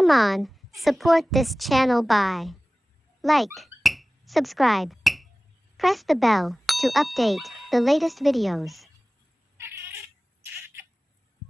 Come on, support this channel by like, subscribe, press the bell to update the latest videos.